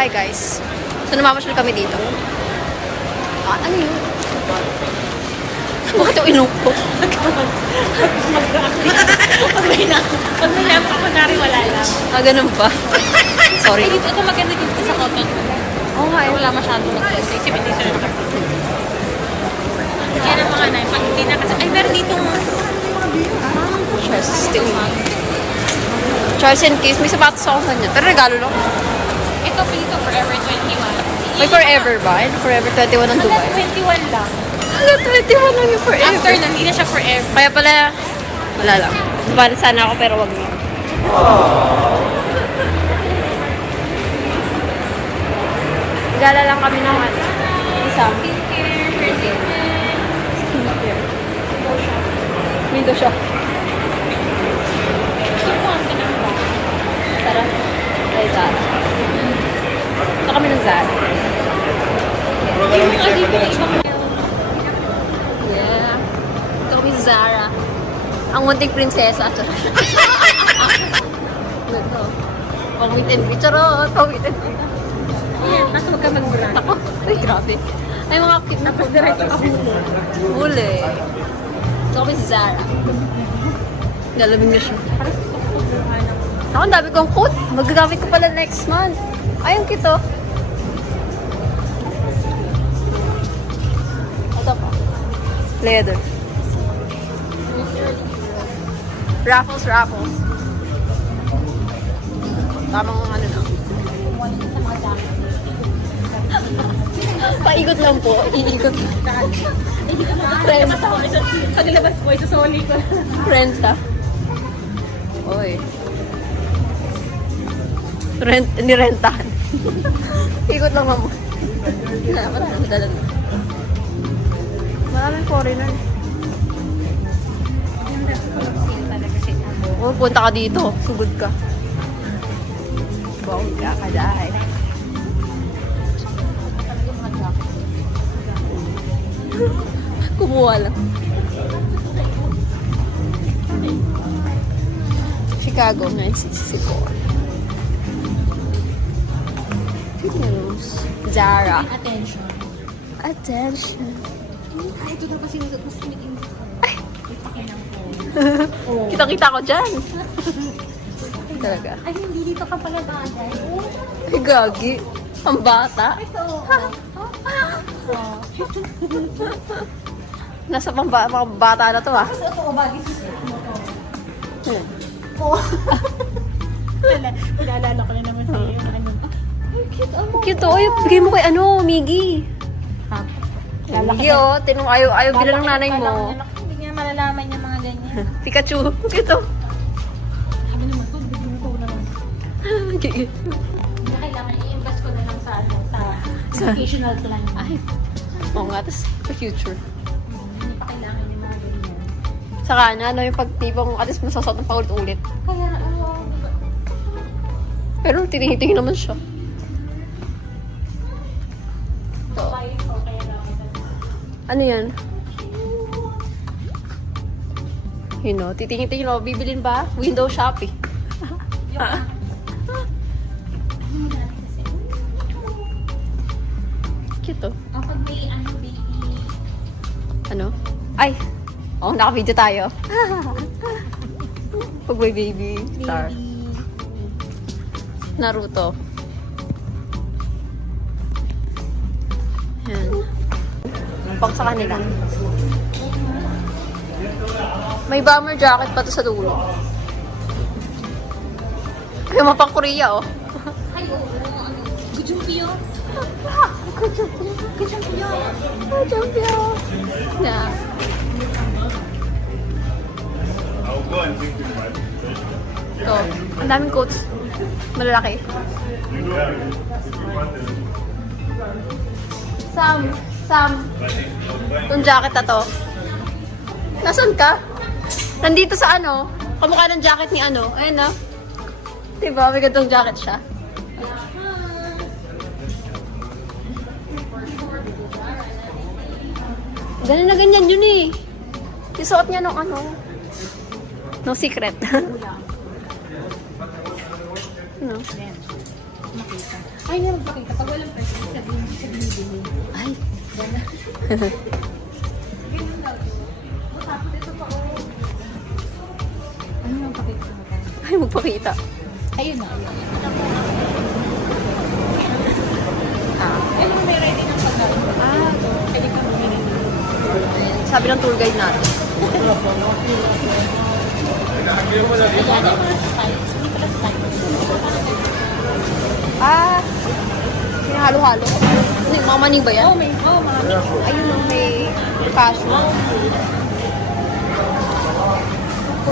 Hi guys. So namamasyal kami dito. Ano yun? Bakit yung inupo? Pag may lamp ako, kunwari wala lang. Ganun ba? Sorry. Ito maganda dito sa cotton. Oo nga eh. Wala masyadong mag-isa. Isipin din sila kasi. Yan ang mga na, pag hindi na kasi, ay meron dito Charles and Keys, may sapatos ako kanya. Pero regalo lang. ito dito, Forever 21. May forever ba? Forever 21 ng Dubai. 21 lang. 21 lang yung forever. After na, hindi na siya forever. Kaya pala, wala lang. Bala sana ako pero wag na. Gala lang kami ng ano. Isang. Skincare, hair treatment. Skincare. Window shop. Tupuan ka ng ba? Tara. Ay, Zara. Ito kami ng Zara. Yung mga dito na ibang Yeah. Ito kami sa Zara. Ang munting prinsesa. Ito. Pang-meet and greet. Charot. Pang-meet and greet. Ayan, nasa wag ka mag-brand. Ako. Ay, grabe. Ay, mga cute na po. Diretso ka muna. Huli. Ito kami sa Zara. Galamig na siya. Ako, ang dami kong coat. Magagamit ko pala next month. Ay, ang cute oh. Ito pa. Leather. Raffles. Tamang ano na. Paikot lang po. Iikot. Friends. Paglabas ko, isasoli ko. Friends ha. Oy. Nirentahan. Ikot lang mamo. Marami dala na. Maraming foreigner. Oh, punta ka dito. Sugod ka. Bongga ka dahil. Kumuha lang. Chicago, 964. Zara. Attention. Ay, ito dapat sinusot. Mas kinikinig ko. Ay, pakinang ko. Kita-kita ko dyan. Talaga. Ay, hindi dito ka pala bagay. Ay, gagi. Ang bata. Ito. Nasa mga bata na to ah. Kasi ito ko bagay sa mo to. Hmm. Oo. Pinaalala ko na naman sa iyo. Ano? Ay, cute. Cute oh. Ay, bigay mo kay ano, Miggy. Ha? Miggy oh. Tinong ayaw bilang ng nanay mo. Hindi niya malalaman yung mga ganyan. Pikachu. Cute oh. Ano naman to? Bigyan ko na lang. Cute. Hindi kailangan i-invest ko na lang sa educational plan. Ay, Oo nga, tapos for future. hindi pa kailangan yung mga ganyan. Saka ano yung pagtibong at least masasot ng paulit-ulit. Kaya, Pero tinihiting naman siya. Ano yan? You know, titingin-tingin ako, bibilin ba? Window shopping. Cute oh. Kapag may baby. Ano? Ay! Oh, naka-video tayo. Pag may baby star. Naruto. Yan. Pang sa kanila. May bomber jacket pa to sa dulo. Kaya mapang Korea oh. Ay, oo. Gujumpio. Champion! Na. Ito. Ang daming coats. Malalaki. Sam. Itong jacket na to. Nasaan ka? Nandito sa ano? Kamukha ng jacket ni ano. Ayun na. Diba? May gantong jacket siya. Ganun na ganyan yun eh. Isuot niya nung ano. No secret. No. makita. Ay, hindi magpakita. Pag walang person, sabihin sa binibili. Ay. Ganyan daw. Tapos ito pa, oh. Ano yung pakita mo tayo? Ay, magpakita. Ayun na, ayun. Ah. Ayun, may ready ng pagkain. Ah. Pwede ka bumili. Sabi ng tour guide natin. Ayan, yung mga spice. Hindi pala spice. Ah. Pinahalo-halo. Ano, mga maning ba yan? Oh, may, mga Ayun o, may cashew.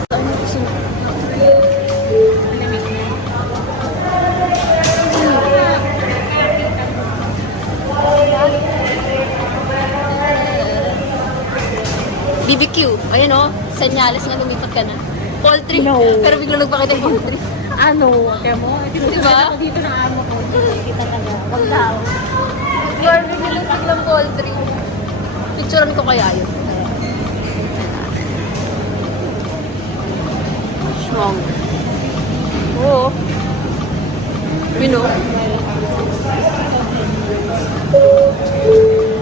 Ano gusto mo? malamig na. BBQ. Ayun o, senyales nga lumipat ka na. Poultry. No. Pero biglang nagpakita yung poultry. Ano? Kaya mo? Diba? Ako dito ng amo ko. Kita ka na. Wag daw. Barbie nilipat lang poultry. Picturean ko kaya yun. Strong. Oo. Mino.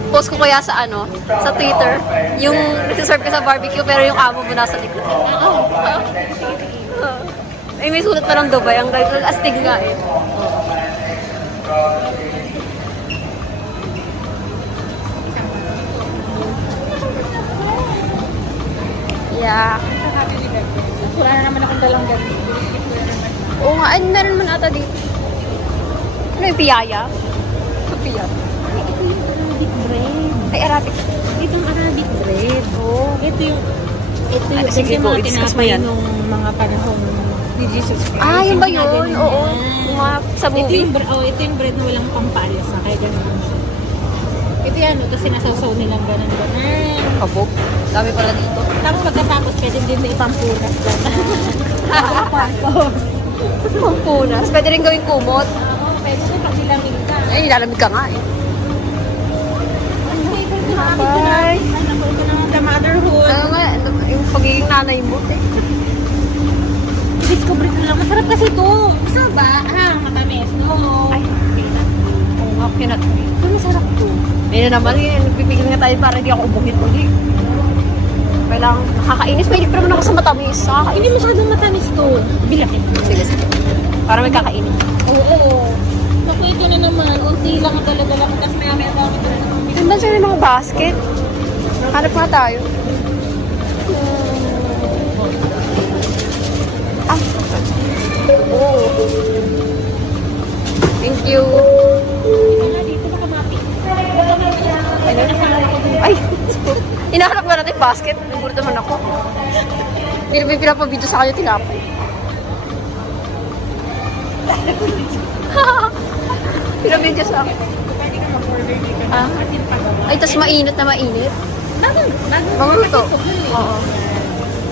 Post ko kaya sa ano, sa Twitter, yung nagsiserve ka sa barbecue pero yung amo mo nasa likod. Ay, may sulat pa ng Dubai. Ang astig nga eh. Yeah. Wala na naman akong dalang gabi. Oo nga, ay meron naman ata dito. Ano yung piyaya? Piyaya. Arabic bread. Ay, Arabic. Ito ang Arabic bread. Oh. Ito yung Ano, sige po, mga i-discuss mo tinapay yan. nung mga panahon ni Jesus Christ. Ah, yun ba yun? Ginaganon Oo. yan. Yung mga sa Ito movie. yung, ito yung bread na walang pampaalis na kaya ganun siya. Ito yan, ito sinasawsaw nilang ganun. Kabog. Dami pala dito. Tapos pagkatapos, pwede din na ipampunas ganun. Tapos. Pampunas. Pwede rin gawing kumot. Oo, pwede din pag nilamig ka. Ay, nilalamig ka nga eh. Bye! Ano po ito ng the motherhood? Ano nga, yung pagiging nanay mo. Discover ko lang. Masarap kasi ito. Masarap ba? Ah, matamis. No. Ay, oo nga, kinat. Ito masarap to. Ayun na naman, nagpipigil nga tayo para hindi ako ubungit uli. Kailangan, nakakainis. Mahilig pa naman ako sa matamis. Nakakainis. Hindi masyadong matamis to. Bilakin. Sige, sige. Para may kakainin. Oo. Naku, ito na naman. Unti lang ang dala-dala ko. Tapos maya-maya lang ito na naman. Ganda siya yung mga basket. Hanap nga tayo. Ah. Oo. Thank you. Wala, dito nakamati. Ay! Hinahanap nga natin yung basket. Nagbulit naman ako. Hindi naman pinapabidyo sa kanya tinapay. Pinabidyo sa akin. Pwede ka mag-order dito. Ah. Kasi pagawa. Ay, tas mainit na mainit. Bago. Mga ito. Oo.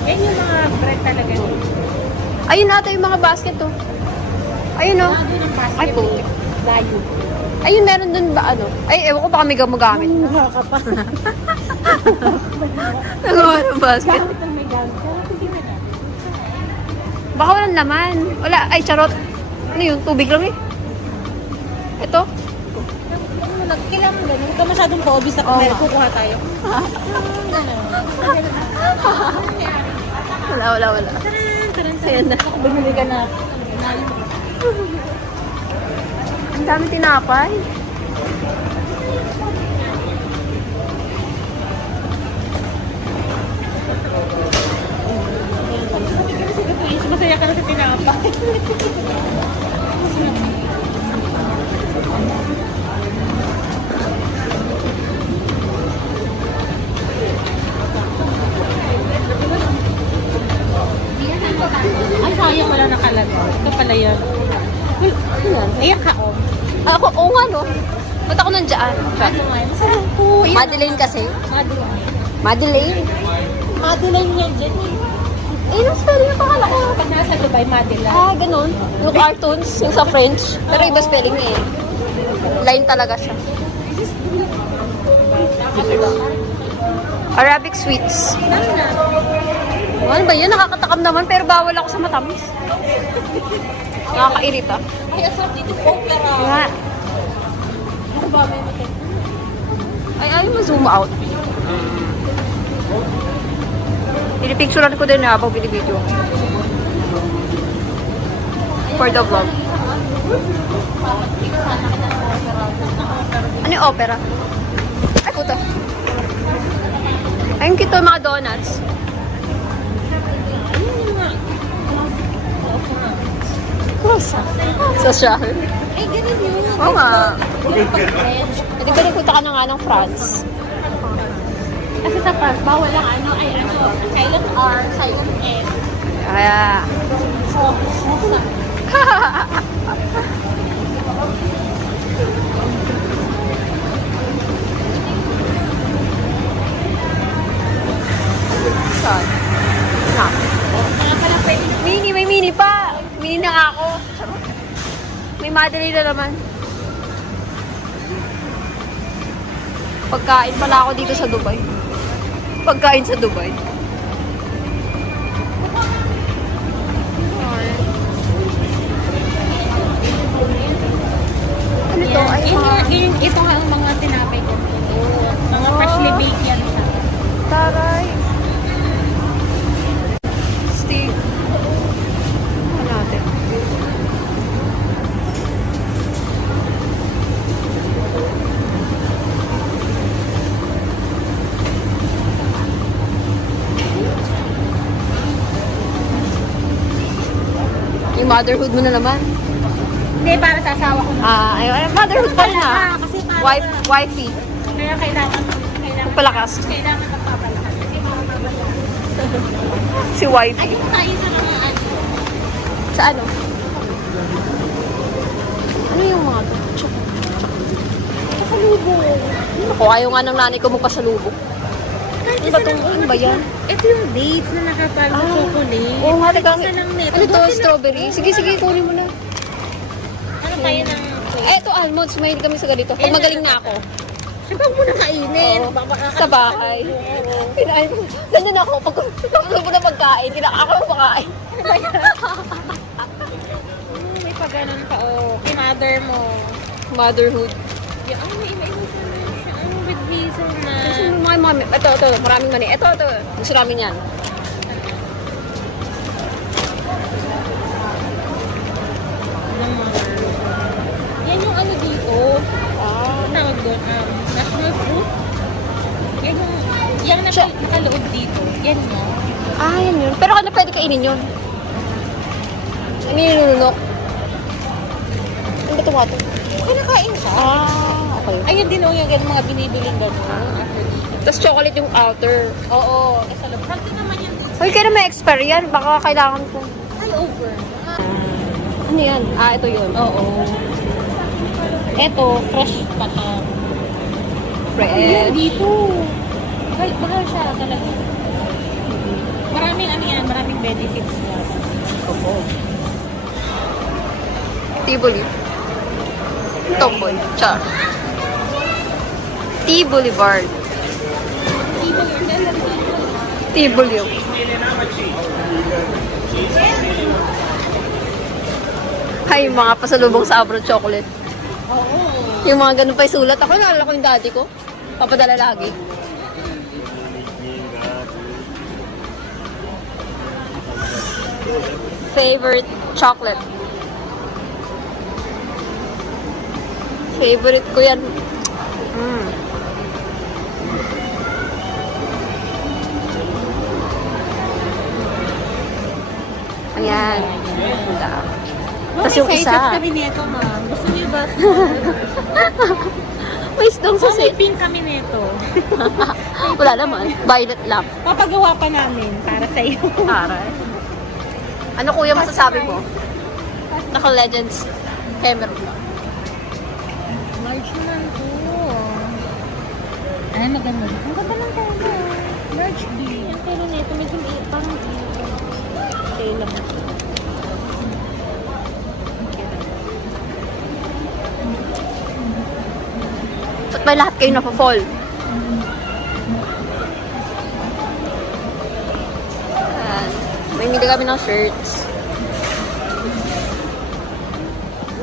Yan yung mga bread talaga dito. Ayun ata yung mga basket to. Ayun o. Bago ng basket. Ay, puti. Layo. Ayun, meron dun ba ano? Ay, ewan ko baka may gamagamit. Mukha ka pa. Nagawa ng basket. Gamit ang may gamit. Pero hindi na na. Baka walang laman. Wala. Ay, charot. Ano yun? Tubig lang eh. Ito? Kailangan mo ganun. Huwag ka masyadong pa-obvious na kung Oo. meron kukuha tayo. Wala. Taran. Ayan na. Bumili ka na. Ang dami tinapay. Masaya ka na sa tinapay. Ay, sayang wala nakalagay. Ito pala yan. Ayan ka, oh. Ako, oo nga no. Ba't ako nandiyan? Ano nga, masarap po. Yan. Madeleine kasi. Madeleine. Madeleine. Madeleine yan dyan eh. Eh, nang spelling yung pakala ko. Pag nasa Dubai, Madeleine. Ah, ganun. Yung cartoons, yung sa French. Pero iba spelling niya eh. Line talaga siya. Arabic sweets. Ilan na? Ano ba yun? Nakakatakam naman pero bawal ako sa matamis. Nakakairita. Ay, asap dito opera. Nga. Ano ba may matin? Ay, ayaw mo zoom out. Pinipicturean ko din habang binibideo. For the vlog. Ano yung opera? Ay, puta. Ayun kito mga donuts. Croissant. Social. Ay, ganun yun. Oo nga. French. Hindi ba nagpunta ka na nga ng France? Kasi sa France, bawal lang ano, ay ano, silent R, silent S. Kaya. Saan? Na. Mga pala pwede na. Mini, may mini pa. Mini na nga ako. May Madeleine na naman. Pagkain pala ako dito sa Dubai. Pagkain sa Dubai. Ano to? Ay, Ito nga ang mga tinapay ko. Mga freshly baked yan siya. taray. Steve. Ano natin? Yung motherhood mo na naman. Hindi, para sa asawa ko na. Ayun, motherhood pa rin ah. Kasi para Wifey. kaya kailangan Palakas. Kailangan magpapalakas. Kasi makapapalakas. Si wifey. Ay, dito tayo sa mga ano. Sa ano? Ano yung mga to? Pasalubong. Ako, ayaw nga ng nanay ko magpasalubong. Ano ba itong, ano ba yan? Ito yung dates na nakapal sa chocolate. Oo nga, teka. Isa lang nito. Ano to? Strawberry? Sige, kunin mo na. Ano tayo ng... Eh, ito almonds. Mahilig kami sa ganito. Pag magaling na ako. Siyempre, huwag mo na kainin. Oo. Sa bahay. Pinain ko. Nandun ako. Pag gusto mo na pagkain, ako yung pakain. May pag-ganon pa, oh. Kinother mo. Motherhood. Yung, may iba-iba pa na siya. With visa na. Mga mami. Ito. Maraming mani. Ito. Gusto namin yan. Yan yung ano dito. Ang tawag doon, national fruit. Yan yung nakaloob dito. Yan yun. Yan yun. Pero ano pwede kainin yun? Ano yung nilunok? Ano ba tomato? Kinakain siya. Okay. Ayun din yung ganun mga binibiling gano'n. Tapos chocolate yung outer. Oo. Nasa loob. Healthy naman yan dito. Uy, kaya na may expire yan. Baka kailangan ko. Ay, over. Ano yan? Ito yun. Oo. Eto, fresh pa to. Fresh. Dito. Bahal siya talaga. Maraming ano yan, maraming benefits yan. Tivoli. Tomboy. Char. T-Boulevard. Tivoli. Ay, mga pasalubong sa abroad chocolate. Oo. Yung mga ganun pa isulat. Ako naalala ko yung daddy ko. Papadala lagi. Favorite chocolate. Favorite ko yan. Ayan. Tapos yung isa. kami nito, ma'am. Gusto niyo ba? May isdong sa May set. pink kami nito. Wala naman. Violet lang. Papagawa pa namin para sa iyo. Aray. Ano kuya masasabi mo? Naka-Legends camera lang. Large naman to. Ay, maganda. Ang ganda ng tela. Large B. Ang tela nito, medyo parang tela. Ba't may lahat kayo napafall? Bili kami ng shirts.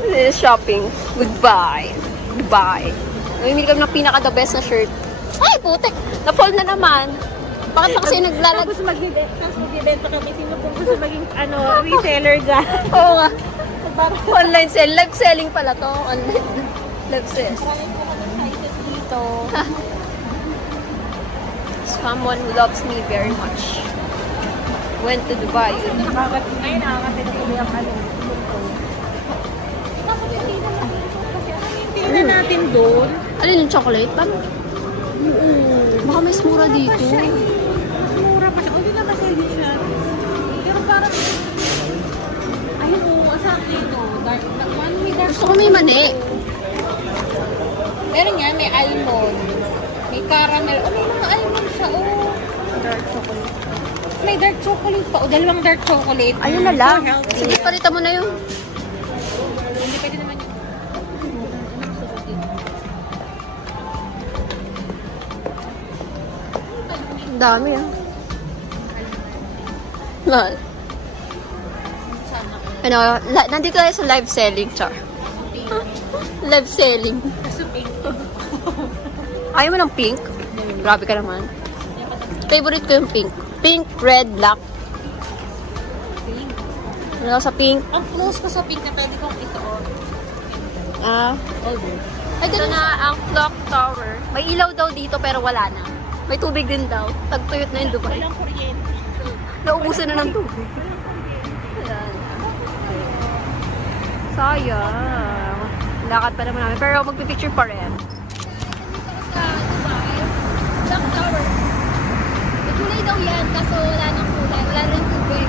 This is shopping. Goodbye. Goodbye. Namimili kami ng pinaka-the best na shirt. Ay, putek! Na-fall na naman. Bakit pa kasi naglalag? Tapos magbibenta kami. Sino pong gusto maging reseller dyan? Oo nga. Online sale. Live selling pala to. Online. Live sale. Marami po kami sizes dito. Someone who loves me very much went to Dubai. Nakakatid ko yung ano. Tingnan natin doon. Ano yung chocolate? Parang, baka mas mura dito. Mas mura pa siya. O, hindi na masali siya. Pero parang, ayun o, sa dito. Dark, one with dark. Gusto ko may mani. Meron nga, may almond. May caramel. Oh, may mga almond siya. Oh, dark chocolate. May dark chocolate pa. O, dalawang dark chocolate. Ayun na lang. So healthy. Sige, palitan mo na yun. Hindi pwede naman yun. Ang dami ah. Mahal. Ano, nandito tayo sa live selling, char. Live selling. Kaso pink. Ayaw mo ng pink? Grabe ka naman. Favorite ko yung pink. Pink, red, black. Ano sa pink? Ang close ko sa pink na pwede kong ituon. Ah. Ay, dito na ang clock tower. May ilaw daw dito pero wala na. May tubig din daw. Tagtuyot na yung Dubai. Walang kuryente. Naubusan na ng tubig. Ayan. Sayang. Lakad pa naman namin. Pero magpipicture pa rin. Sa Dubai, Clock Tower. May kulay daw yan, kaso wala nang kulay. Wala rin tubig.